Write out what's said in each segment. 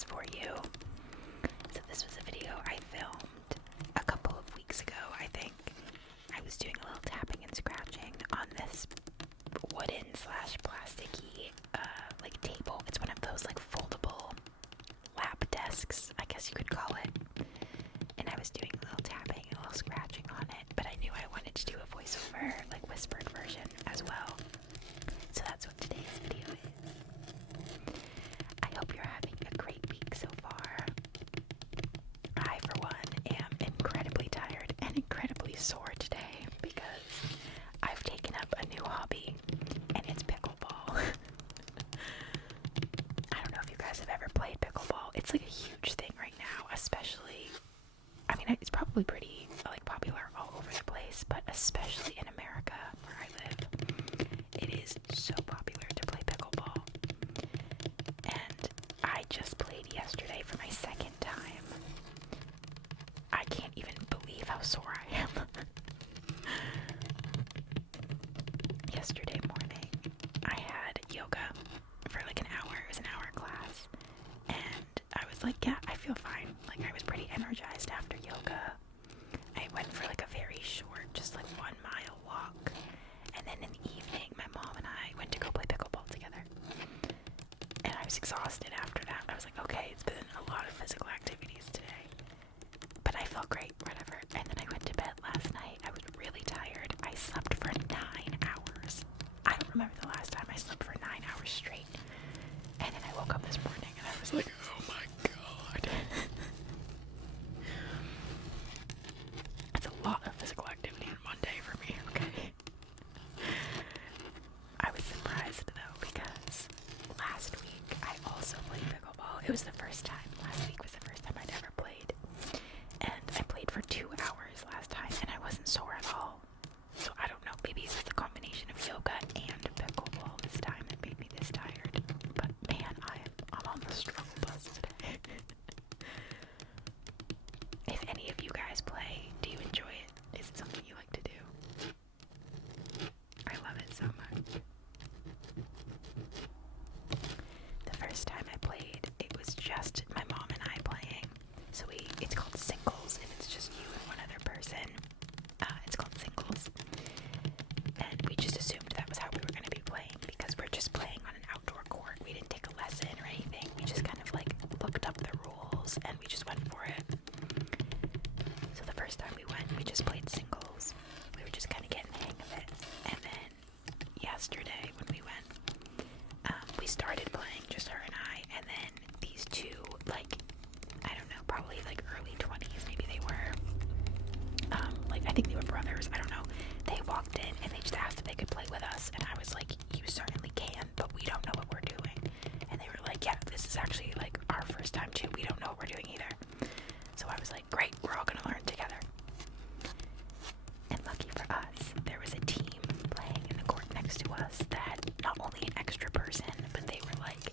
this for you. So this was a video I filmed a couple of weeks ago, I think. I was doing a little tapping and scratching on this wooden slash plasticky like table. It's one of those like foldable lap desks, I guess you could call it. And I was doing a little tapping and a little scratching on it, but I knew I wanted to do a voiceover, like whispered version as well. So that's what today's video is. I hope you're having a great week so far. I, for one, am incredibly tired and incredibly sore today because I've taken up a new hobby, and it's pickleball. I don't know if you guys have ever played pickleball. It's like a huge thing right now, especially, I mean, it's probably pretty like popular all over the place, but especially in America where I live, it is so popular to play pickleball. And I just played yesterday for my second time. I can't even believe how sore I am. Yesterday morning, I had yoga for like an hour. It was an hour class. And I was like, yeah, I feel fine. Like, I was pretty energized after yoga. I went for like a very short, just like 1 mile walk. And then in the evening, my mom and I went to go play pickleball together. And I was exhausted after that. I was like, okay, it's been a lot of physical activities today. But I felt great, whatever. And then I went to bed last night. I was really tired. I slept for 9 hours. I don't remember the last time I slept for 9 hours straight. And then I woke up this morning and I was like, oh my god. That's a lot of physical activity in one day for me, okay? I was surprised though because last week I also played pickleball. It was the first time. Last week was the first time I'd ever played. And I played for 2 hours last time and I wasn't sore at all. So I don't know, maybe it was the combination of yoga and pickleball this time that made me this tired. But man, I'm on the struggle bus today. If any of you guys play, do you enjoy it? Is it something you like to do? I love it so much. The first time I played, it was just my mom and I playing. So it's called singles if it's just you and one other person. It's called singles. And we just assumed that was how we were going to be playing because we're just playing on an outdoor court. We didn't take a lesson or anything. We just kind of like looked up the rules and we just went for it. So the first time we went, we just played singles. We were just kind of getting the hang of it. And then yesterday when we went, we started playing, just her and I, and then these two, like, I don't know, probably like early 20s, maybe they were, like, I think they were brothers, I don't know. They walked in and they just asked if they could play with us, and I was like, you certainly can, but we don't know what we're doing. And they were like, yeah, this is actually like our first time too, we don't know what we're doing either. So I was like, great, we're all gonna learn together. And lucky for us, there was a team playing in the court next to us that had not only an extra person, but they were like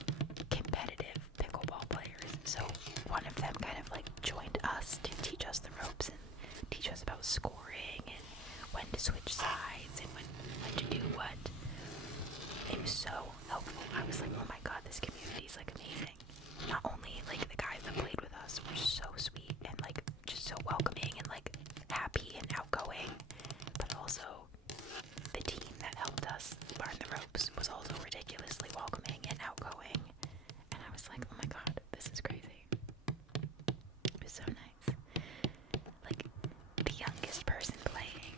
competitive pickleball players. So one of them kind of like joined us to teach us the ropes and teach us about scoring and when to switch sides and when to do what. It was so helpful. I was like, oh my god, this community is like amazing. Not only like the guys that played with us were so sweet and like just so welcoming and like happy and outgoing, but also the team that helped us learn the ropes was also ridiculously welcoming and outgoing. And I was like, oh my god, this is crazy. It was so nice. Like, the youngest person playing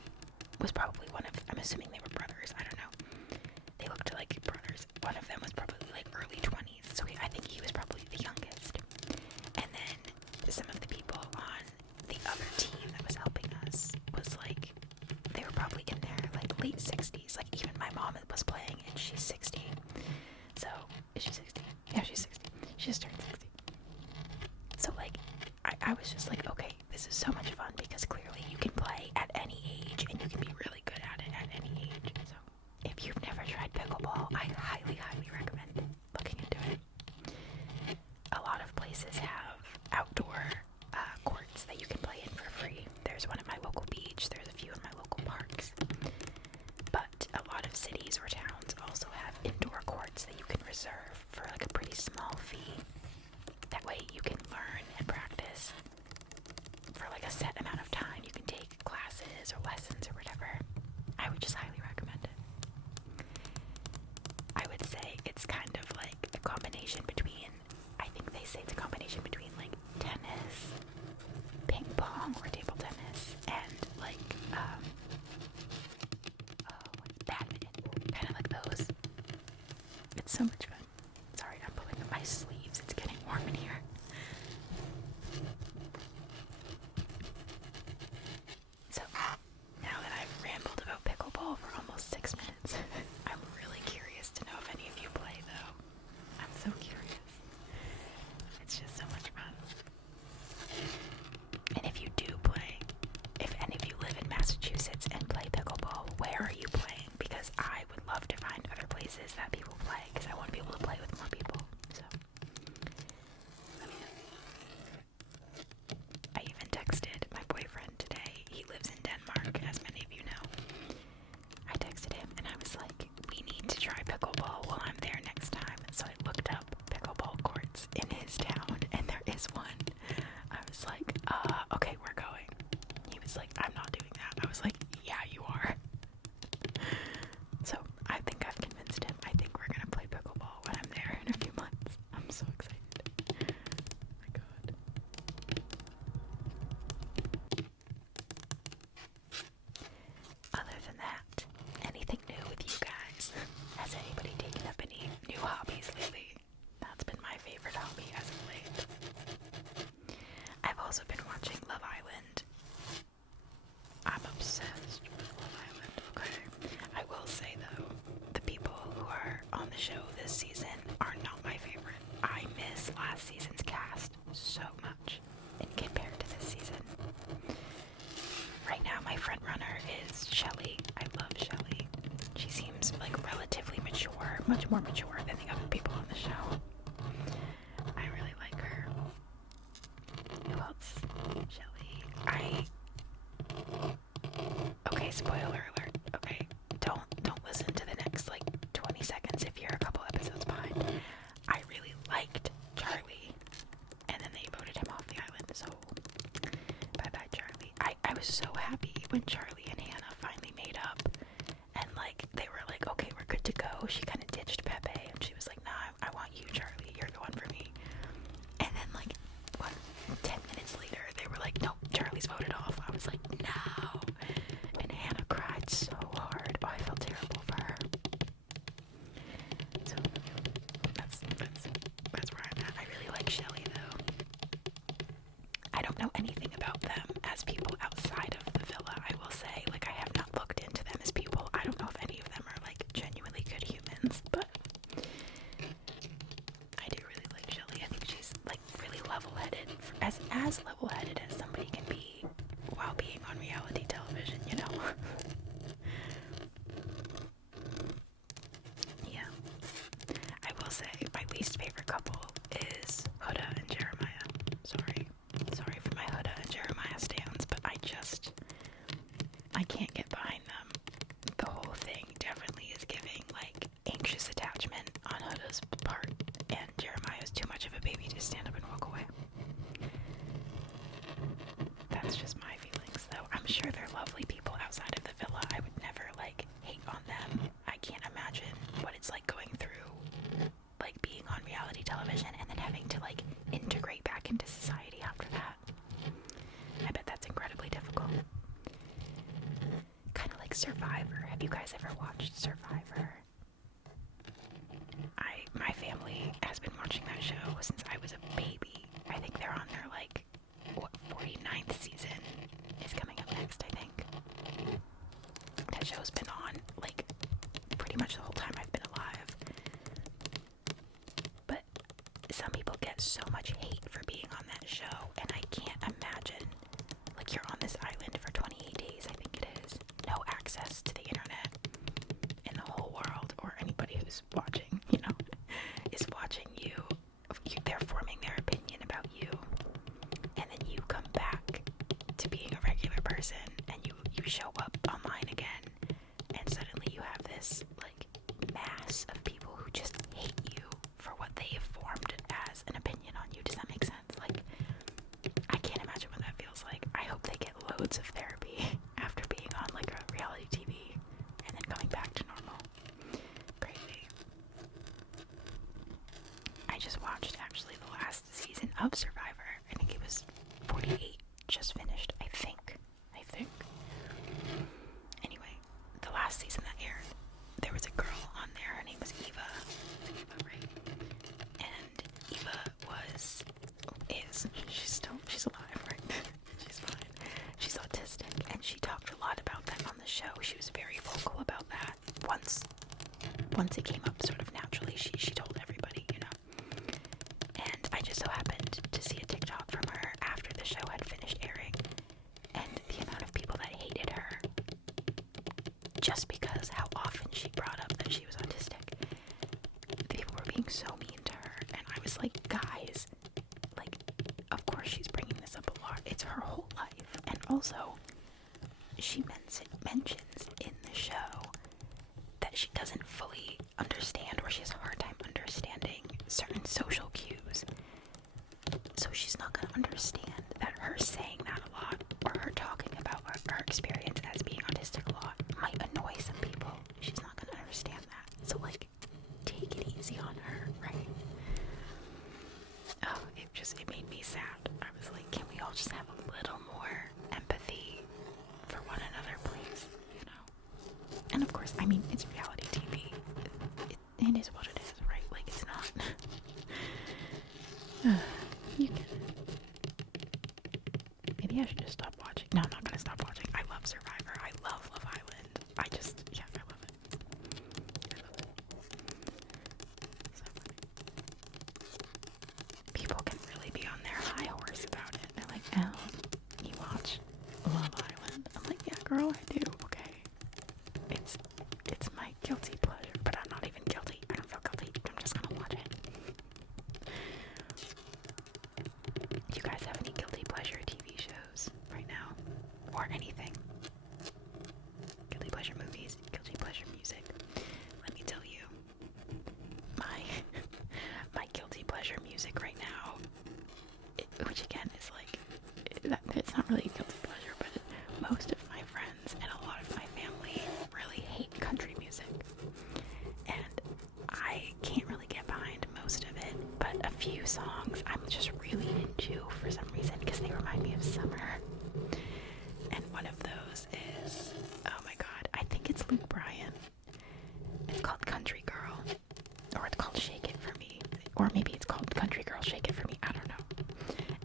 was probably one of, I'm assuming they were brothers, I don't know. They looked like brothers. One of them was probably like so much fun. Sorry, I'm pulling up my sleeves. It's getting warm in here. So, now that I've rambled about pickleball for almost 6 minutes, I'm really curious to know if any of you play, though. I'm so curious. It's just so much fun. And if you do play, if any of you live in Massachusetts and play pickleball, where are you playing? Because I would love to find other places that people play, because I want to be able to play with more people. So, let me know. I even texted my boyfriend today. He lives in Denmark, as many of you know. I texted him and I was like, we need to try pickleball while I'm there next time. So I looked up pickleball courts in his town, and there is one. I was like, okay, we're going. He was like, I'm not doing that. I was like, yeah, you are. So I think I've convinced him. I think we're gonna play pickleball when I'm there in a few months. I'm so excited. Oh my god. Other than that, anything new with you guys? Has anybody taken up any new hobbies lately? That's been my favorite hobby as of late. I've also been watching Love Island. I'm obsessed with Love Island, okay? I will say though, the people who are on the show this season are not my favorite. I miss last season's cast so much compared to this season. Right now my front runner is Shelly. I love Shelly. She seems like relatively mature, much more mature than the other people on the show. I really like her. Who else? Shelly. Okay, spoiler alert. Okay, don't listen to the next like 20 seconds if you're a couple episodes behind. I really liked Charlie, and then they voted him off the island, so bye bye Charlie. I was so happy when Charlie and Hannah finally made up, and like they were like, okay, we're good to go. She kind of ditched Pepe, and she was like, nah, I want you, Charlie. You're the one for me. And then like, what, 10 minutes later, they were like, nope, Charlie's voted off. I was like, no. And Hannah cried so hard. Oh, I felt terrible for her. So that's where I'm at. I really like Shelly though. I don't know anything about them as people outside of the villa, I will say. Like, I have not looked into them as people. I don't know if any of them are like genuinely good humans, but I do really like Shelly. I think she's like really level-headed, as level-headed as somebody can be while being on reality television, you know? Yeah. I will say my least favorite couple is Huda and Jeremiah. Sorry for my Huda and Jeremiah stans, but I can't get behind them. The whole thing definitely is giving like anxious attachment on Huda's part, and Jeremiah is too much of a baby to stand up and walk away. That's just my feelings though. I'm sure they're lovely people outside of the villa. I would never like hate on them. I can't imagine what it's like going through like being on reality television and then having to like integrate back into society after that. I bet that's incredibly difficult. Kind of like Survivor. Have you guys ever watched Survivor? My family has been watching that show since I was a baby. I think they're on their like 49th season is coming up next, I think. That show's been on like pretty much the whole time I've been alive. But some people get so much hate for being on that show, and I can't imagine, like, you're on this island for 28 days, I think it is, no access to the internet in the whole world, or anybody who's watching, you know, is watching you. They're forming their opinion about you, and then you come back to being a regular person, and you show up online again, and suddenly you have this, like, mass of people who just hate you for what they have formed as an opinion on you. Does that make sense? Like, I can't imagine what that feels like. I hope they get loads of therapy after being on, like, a reality TV and then coming back to normal. Crazy. I just watched, actually, the last season of Survivor. I think it was 48, just finished, I think. Anyway, the last season that aired, there was a girl on there, her name was Eva. once it came up sort of naturally, she told everybody, you know. And I just so happened to see a TikTok from her after the show had finished airing, and the amount of people that hated her just because how often she brought up that she was autistic. People were being so mean to her, and I was like, guys, like, of course she's bringing this up a lot. It's her whole life. And also, she mentions in the show that she doesn't fully understand, or she has a hard time understanding certain social cues. So she's not going to understand that her saying that a lot, or her talking about her experience as being autistic a lot, might annoy some people. She's not going to understand that. So, like, take it easy on her, right? Oh, it made me sad. I was like, can we all just have a little more empathy for one another, please? You know? And of course, I mean, it's reality TV. It is what it is, right? Like, it's not. You get it. Maybe I should just stop watching. No, I'm not gonna stop watching. I love Survivor. I love Love Island. I love it. I love it. So people can really be on their high horse about it. They're like, oh, you watch Love Island? I'm like, yeah, girl, I do. Okay. It's my guilty pleasure, but I'm not even guilty. I don't feel guilty. I'm just gonna watch it. Do you guys have any guilty pleasure TV shows right now? Or anything? Guilty pleasure movies, guilty pleasure music. Let me tell you, my guilty pleasure music right now, which again is like, it's not really a guilty pleasure, but most of my friends and a lot of my family really hate country music. And I can't really get behind most of it, but a few songs I'm just really into for some reason because they remind me of summer. And one of those is, oh my god, I think it's Luke Bryan. It's called Country Girl, or it's called Shake It For Me, or maybe it's called Country Girl Shake It For Me, I don't know.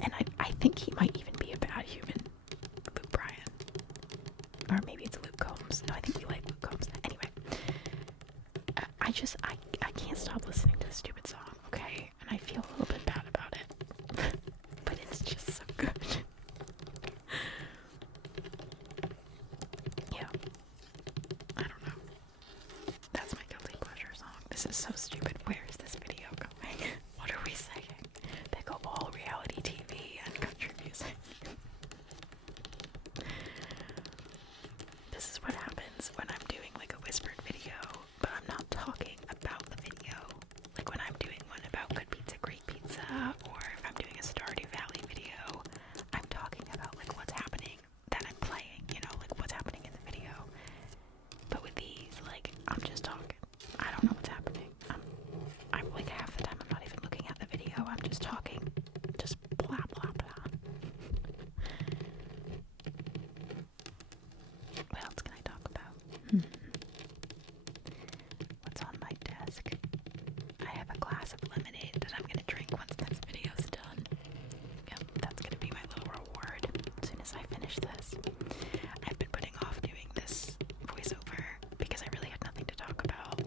And I think he might even be a bad human, Luke Bryan. Or maybe it's Luke Combs. No, I think we like Luke Combs. Anyway, I can't stop listening to this stupid song, okay? And I feel a little bit bad about it. But it's just so good. Yeah. I don't know. That's my guilty pleasure song. This is so stupid. Where is this video going? What are we saying? Pickleball, reality TV, and country music. This is what happens when I'm doing like a whispered video, but I'm not talking about the video. Like when I'm doing one about good pizza, great pizza, or if I'm doing a Stardew Valley video, I'm talking about like what's happening that I'm playing, you know, like what's happening in the video. But with these, like, I'm just talking. I don't know what's happening. I'm like half the time I'm not even looking at the video. I'm just talking. Just blah blah blah. What else can I talk about? What's on my desk? I have a glass of lemonade that I'm gonna drink once this video's done. Yep, that's gonna be my little reward as soon as I finish this. I've been putting off doing this voiceover because I really had nothing to talk about.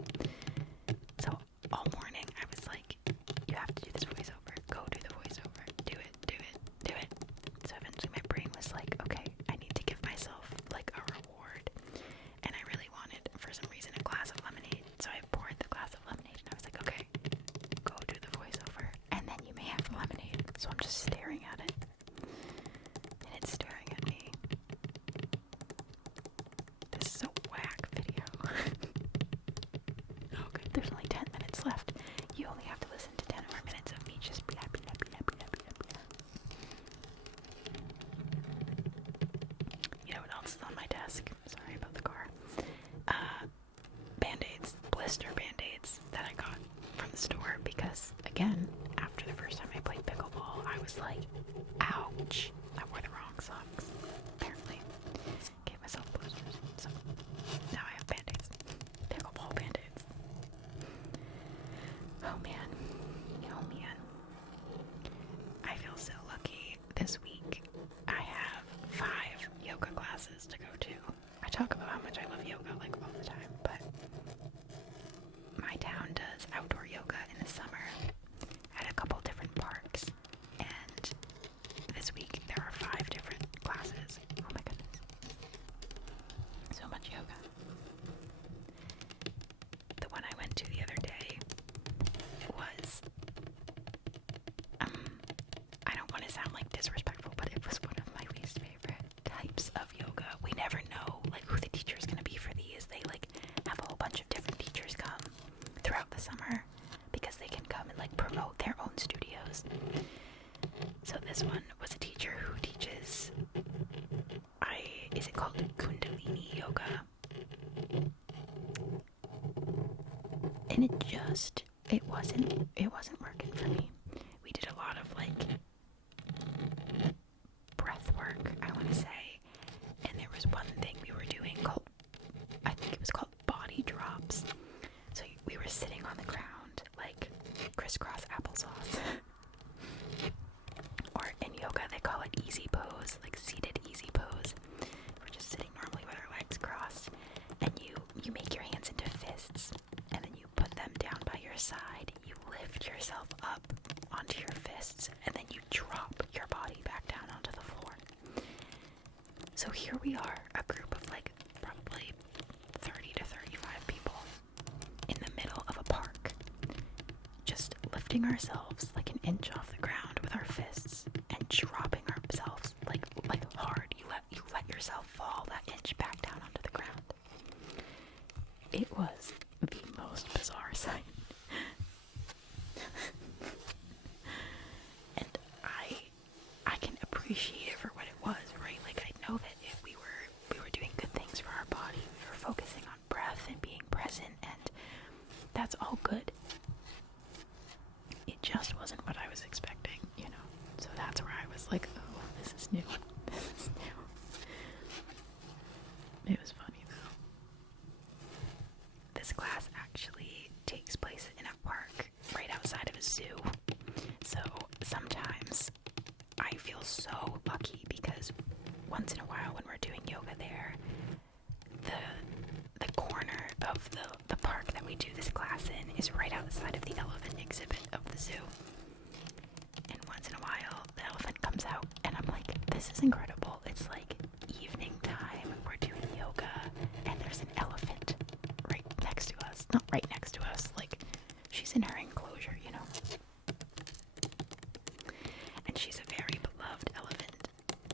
So all morning I was like, you have to do this voiceover. Go do the voiceover. Do it, do it, do it. So eventually my brain was like, okay, I need to give myself like a reward. And I really wanted, for some reason, a glass of lemonade. So I poured the glass of lemonade and I was like, okay, go do the voiceover. And then you may have the lemonade. So I'm just staring at it. And it's staring at me. This is a whack video. Oh good, there's only 10 minutes left. You only have to listen to 10 more minutes of me just blah, blah, blah, blah, blah, blah. You know what else is on my desk? Sorry about the car. Band-Aids, blister Band-Aids that I got from the store because, again, after the first time I played pickleball, I was like, ouch. I wore the wrong socks, apparently. Gave myself blisters. So now I have Band-Aids. Pickleball Band-Aids. Oh man. Oh man. I feel so lucky this week. I have 5 yoga classes to go to. I talk about how much I love yoga like all the time, but does outdoor yoga in the summer at a couple different parks, and this week there are 5 different classes. Oh my goodness. So much yoga. The one I went to the other day was, I don't want to sound like disrespectful, but it was one of my least favorite types of yoga. We never know like who the teacher is going to be for these. They like have a whole bunch of different teachers come throughout the summer because they can come and like promote their own studios. So this one was a teacher who teaches, is it called Kundalini yoga? And it wasn't working for me. We did a lot of like breath work, I want to say, and there was one thing we were doing called, I think it was called body drops. So we were sitting on the ground like crisscross applesauce. Or in yoga they call it easy pose, like seated easy pose. We're just sitting normally with our legs crossed, and you make your hands into fists, and then you put them down by your side. You lift yourself up onto your fists, and then you drop your body back down onto the floor. So here we are, a group of like probably 30 to 35 people in the middle of a park, just lifting ourselves like an inch off the ground with our fists and dropping ourselves like hard. You let yourself fall that inch back down onto the ground. It was the most bizarre sight. And I can appreciate it for what it was, right? Like I know that if we were doing good things for our body, we were focusing on breath and being present, and that's all good. It just wasn't what I was expecting, you know? So that's where I was like, oh, this is new. This is new. It was funny though. This class actually takes place in a park right outside of a zoo. So sometimes I feel so lucky because once in a while when we're doing yoga there, the corner of the park that we do this class in is right outside of the elephant exhibit of the zoo. And once in a while the elephant comes out and I'm like, this is incredible. It's like evening time, we're doing yoga, and there's an elephant right next to us. Not right next to us, like she's in her enclosure, you know. And she's a very beloved elephant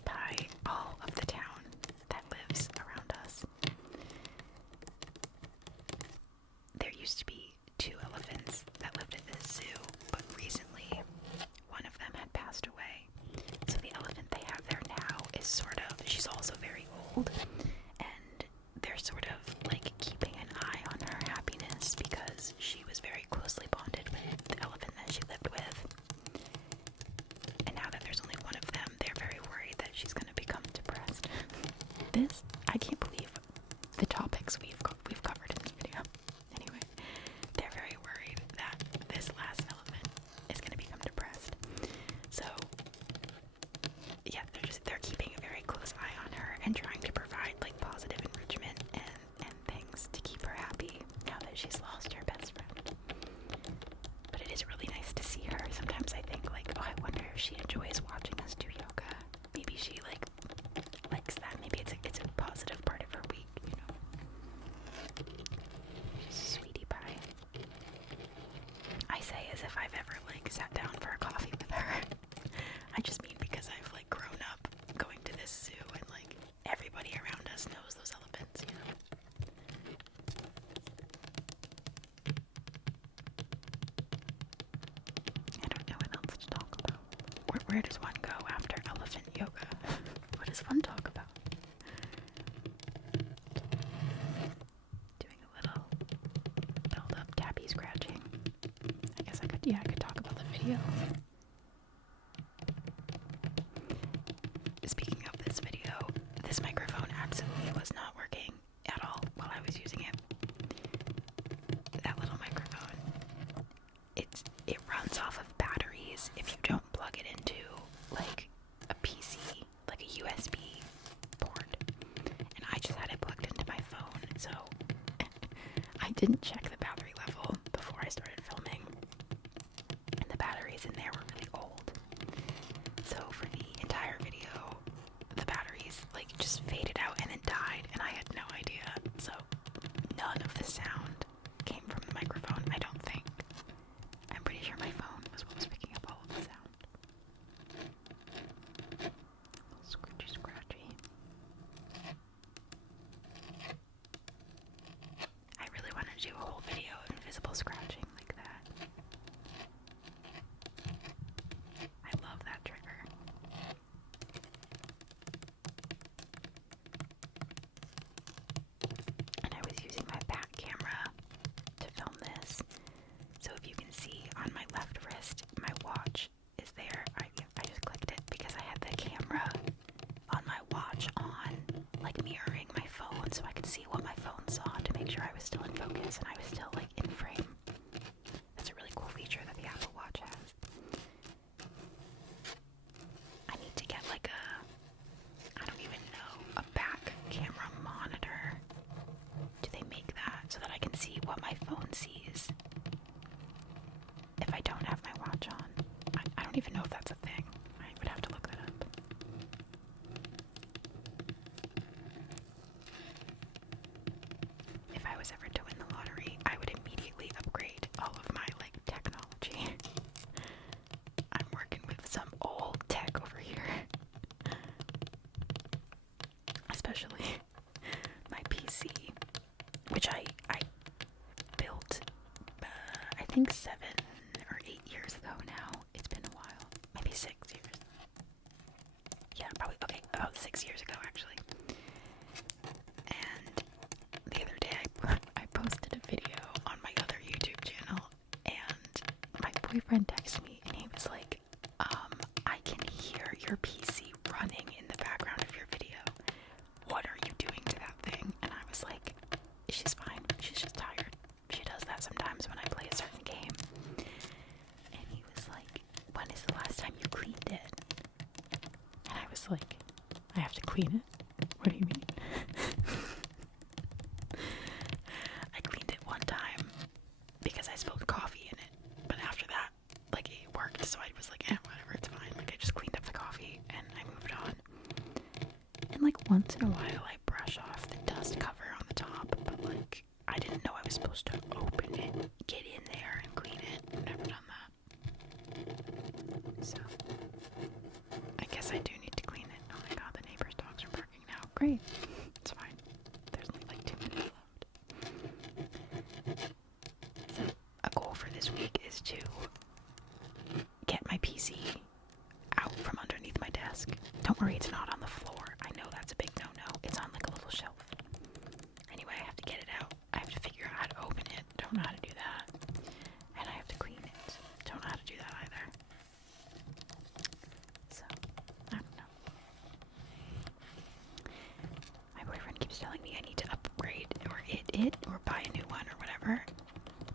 by all of the town that lives around us. There used to be 2 elephants that lived at this zoo, but recently one of them had passed away. So the elephant they have there now is she's also very old, and they're sort of like keeping an eye on her happiness because she was very closely bonded with the elephant that she lived with. And now that there's only one of them, they're very worried that she's going to become depressed. I can't believe the topics we've covered in this video. Anyway, they're very worried that this last elephant is going to become depressed. So, yeah, they're keeping a very close eye on her and trying to provide like positive enrichment and things to keep her happy now that she's lost her best friend. But it is really nice to see her. Sometimes I think like, oh, I wonder if she enjoys watching us do yoga. Maybe she like likes that. Maybe it's a positive part of her week, you know. She's a sweetie pie. I say as if I've ever like sat down for a coffee with her. I just mean because I've like grown up going to this zoo and like everybody around us knows those elephants, you know. I don't know what else to talk about. Where does one go after elephant yoga? What does one talk about? Doing a little build up tappy scratching. I guess I could talk about the video. Speaking of this video, this microphone absolutely was not working at all while I was using it. That little microphone, it runs off of batteries if you don't plug it into like a PC, like a USB port. And I just had it plugged into my phone, so I didn't check the battery level before I started so I could see what my phone saw to make sure I was still in focus and I was still like in frame. That's a really cool feature that the Apple Watch has. I need to get like I don't even know, a back camera monitor. Do they make that so that I can see what my phone sees if I don't have my watch on? I don't even know if that's a thing. I would have to look that up. If I was ever to win the lottery, I would immediately upgrade all of my like technology. I'm working with some old tech over here. Especially my PC, which I built, I think 7 or 8 years ago now. It's been a while. Maybe 6 years. Yeah, probably, okay, about 6 years ago actually. And the other day I posted a video on my other YouTube channel, and my boyfriend texted me and he was like, I can hear your PC running in the background of your video. What are you doing to that thing? And I was like, she's fine. She's just tired. She does that sometimes when I play a certain game. And he was like, when is the last time you cleaned it? And I was like, I have to clean it? What do you mean? I cleaned it one time because I spilled coffee in it. But after that, like, it worked. So I was like, whatever, it's fine. Like, I just cleaned up the coffee and I moved on. And like once in a while I brush off the dust cover on the top, but like I didn't know I was supposed to open it, get in there and clean it. I've never done that. So I guess I do need to clean it. Oh my god, the neighbor's dogs are barking now. Great. It's fine. There's only like 2 minutes left. So a goal for this week is to get my PC out from underneath my desk. Don't worry, it's not on the floor. I know that's a big no-no. It's on like a little shelf. Anyway, I have to get it out. I have to figure out how to open it. Don't know how to do that. And I have to clean it. Don't know how to do that either. So, I don't know. My boyfriend keeps telling me I need to upgrade or buy a new one or whatever.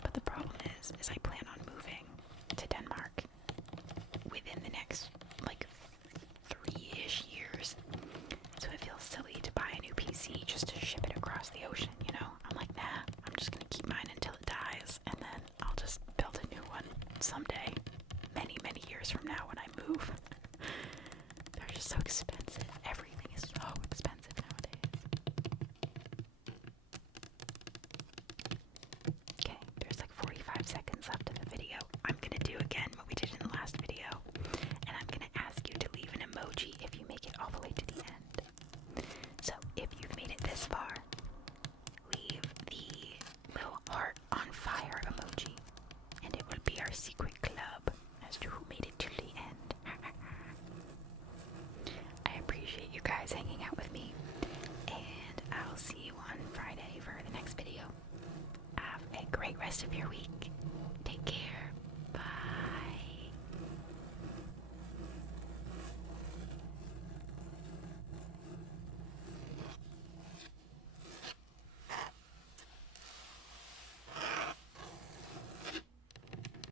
But the problem is I plan on moving to Denmark within the next like 3-ish years. So it feels silly to buy a new PC just to ship it across the ocean, you know? I'm like, nah, I'm just gonna keep mine until it dies, and then I'll just build a new one someday, many, many years from now when I move. They're just so expensive. Everything is so expensive nowadays. Okay, there's like 45 seconds left of the video. I'm gonna do again what we did in the last video, and I'm gonna ask you to leave an emoji if you make it all the way to the end. So if you've made it this far, leave the little heart on fire emoji, and it will be our secret club as to who made it to the end. I appreciate you guys hanging out with me, and I'll see you on Friday for the next video. Have a great rest of your week.